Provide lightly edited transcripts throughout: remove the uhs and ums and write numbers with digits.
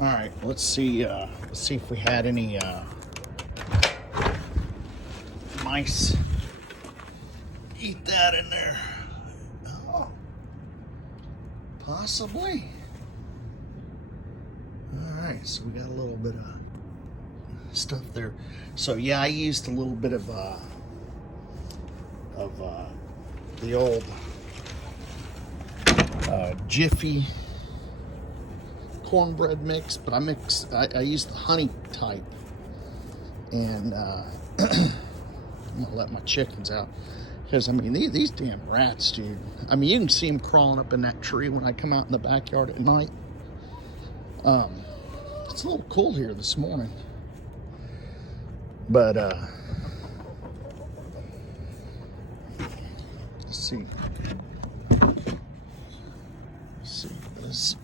All right, let's see if we had any mice eat that in there. Oh, possibly. All right, so we got a little bit of stuff there. So yeah, I used a little bit of the old Jiffy cornbread mix, but I used the honey type, and I'm gonna let my chickens out because I mean these damn rats, dude. I mean you can see them crawling up in that tree when I come out in the backyard at night. It's a little cool here this morning, but let's see this.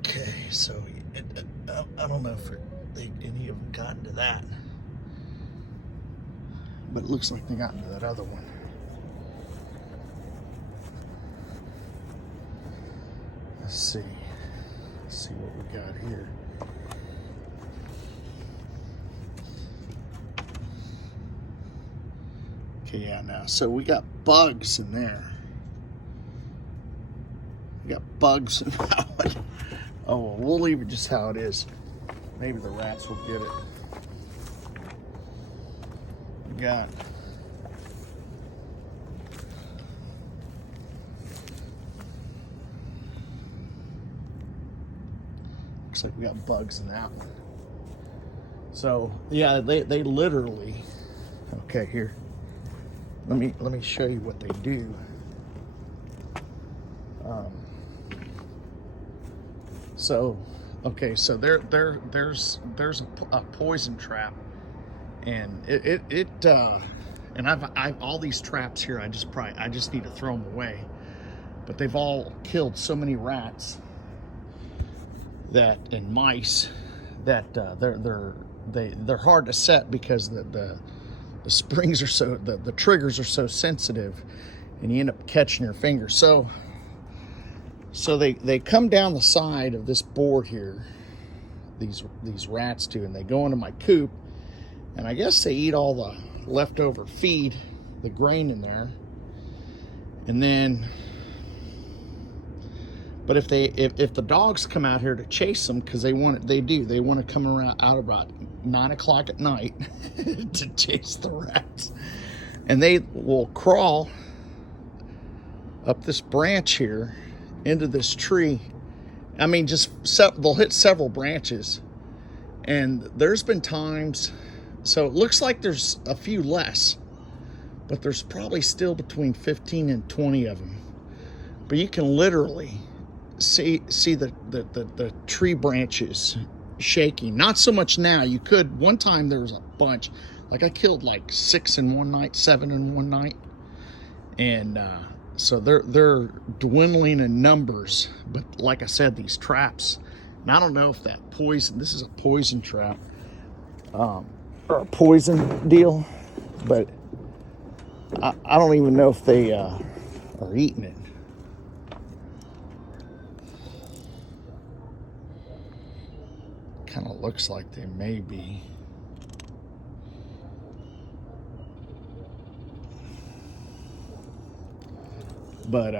Okay, so I don't know if any of them got into that, but it looks like they got into that other one. Let's see what we got here. Okay, yeah, now, so we got bugs in there. We got bugs in that one. Oh, well, we'll leave it just how it is. Maybe the rats will get it. We got looks like we got bugs in that one. So yeah, they literally. Okay, here. Let me show you what they do. So, okay, so there's a poison trap, and and I've all these traps here. I just need to throw them away, but they've all killed so many rats and mice that they're hard to set because the springs are so the triggers are so sensitive, and you end up catching your finger. So they come down the side of this board here, these rats do, and they go into my coop, and I guess they eat all the leftover feed, the grain in there, and then. But if the dogs come out here to chase them, because they want to come around out about 9 o'clock at night to chase the rats, and they will crawl up this branch here into this tree. I mean, they'll hit several branches, and there's been times, so it looks like there's a few less, but there's probably still between 15 and 20 of them. But you can literally see the tree branches shaking. Not so much now. You could, one time there was a bunch, like I killed like 6 in one night, 7 in one night, and so they're dwindling in numbers. But like I said, these traps, and I don't know if that poison, this is a poison trap, or a poison deal, but I don't even know if they are eating it. Kind of looks like they may be. But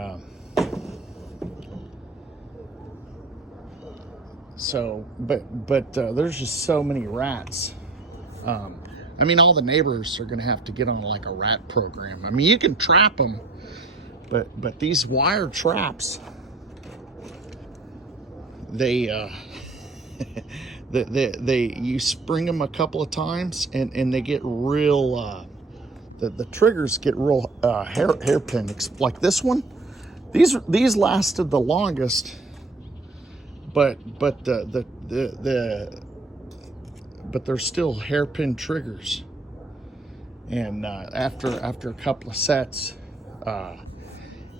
there's just so many rats. I mean, all the neighbors are gonna have to get on like a rat program. I mean, you can trap them, but these wire traps, they you spring them a couple of times, and they get real. The triggers get real hairpin. Like this one, these lasted the longest, but they're still hairpin triggers. And after a couple of sets, and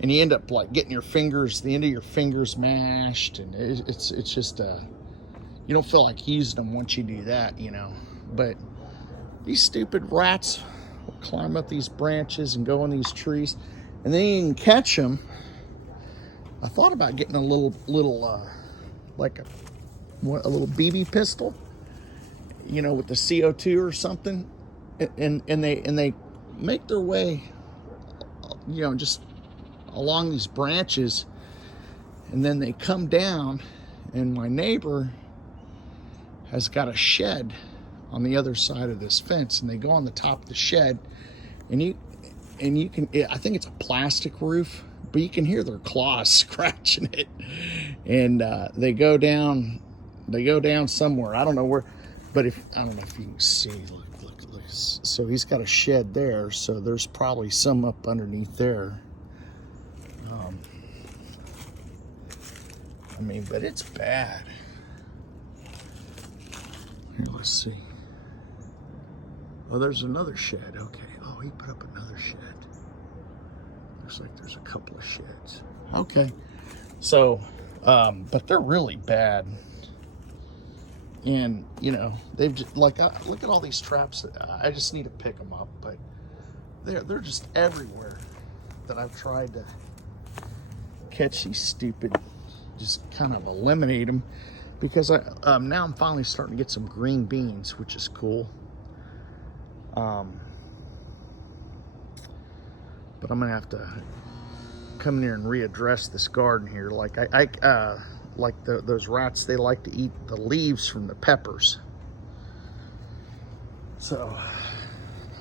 you end up like getting your fingers, the end of your fingers mashed, and it's just you don't feel like using them once you do that, you know. But these stupid rats will climb up these branches and go in these trees, and then you can catch them. I thought about getting a little like a little BB pistol, you know, with the CO2 or something, and they make their way, you know, just along these branches, and then they come down, and my neighbor has got a shed on the other side of this fence, and they go on the top of the shed, and you can, I think it's a plastic roof, but you can hear their claws scratching it, and they go down somewhere, I don't know where, but I don't know if you can see, look, so he's got a shed there, so there's probably some up underneath there. I mean, but it's bad. Here, let's see. Oh, there's another shed. Okay. Oh, he put up another shed. Looks like there's a couple of sheds. Okay. So, but they're really bad. And, you know, they've just, like, look at all these traps. I just need to pick them up, but they're just everywhere that I've tried to catch these stupid, just kind of eliminate them, because now I'm finally starting to get some green beans, which is cool. But I'm gonna have to come in here and readdress this garden here. Like those rats, they like to eat the leaves from the peppers. So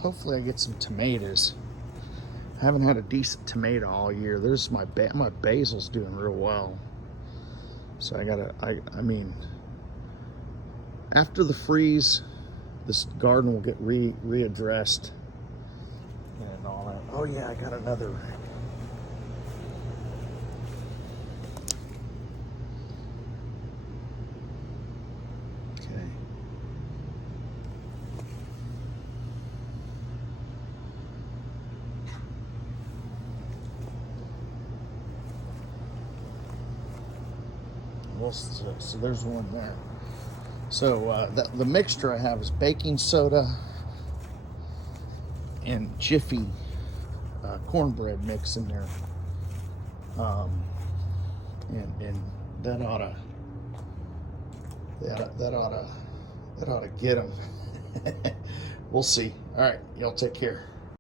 hopefully I get some tomatoes. I haven't had a decent tomato all year. There's my basil's doing real well. So I mean, after the freeze, this garden will get readdressed and all that. Oh yeah, I got another. Okay. Well, so there's one there. So the mixture I have is baking soda and Jiffy cornbread mix in there, and that ought to get them. We'll see. All right, y'all take care.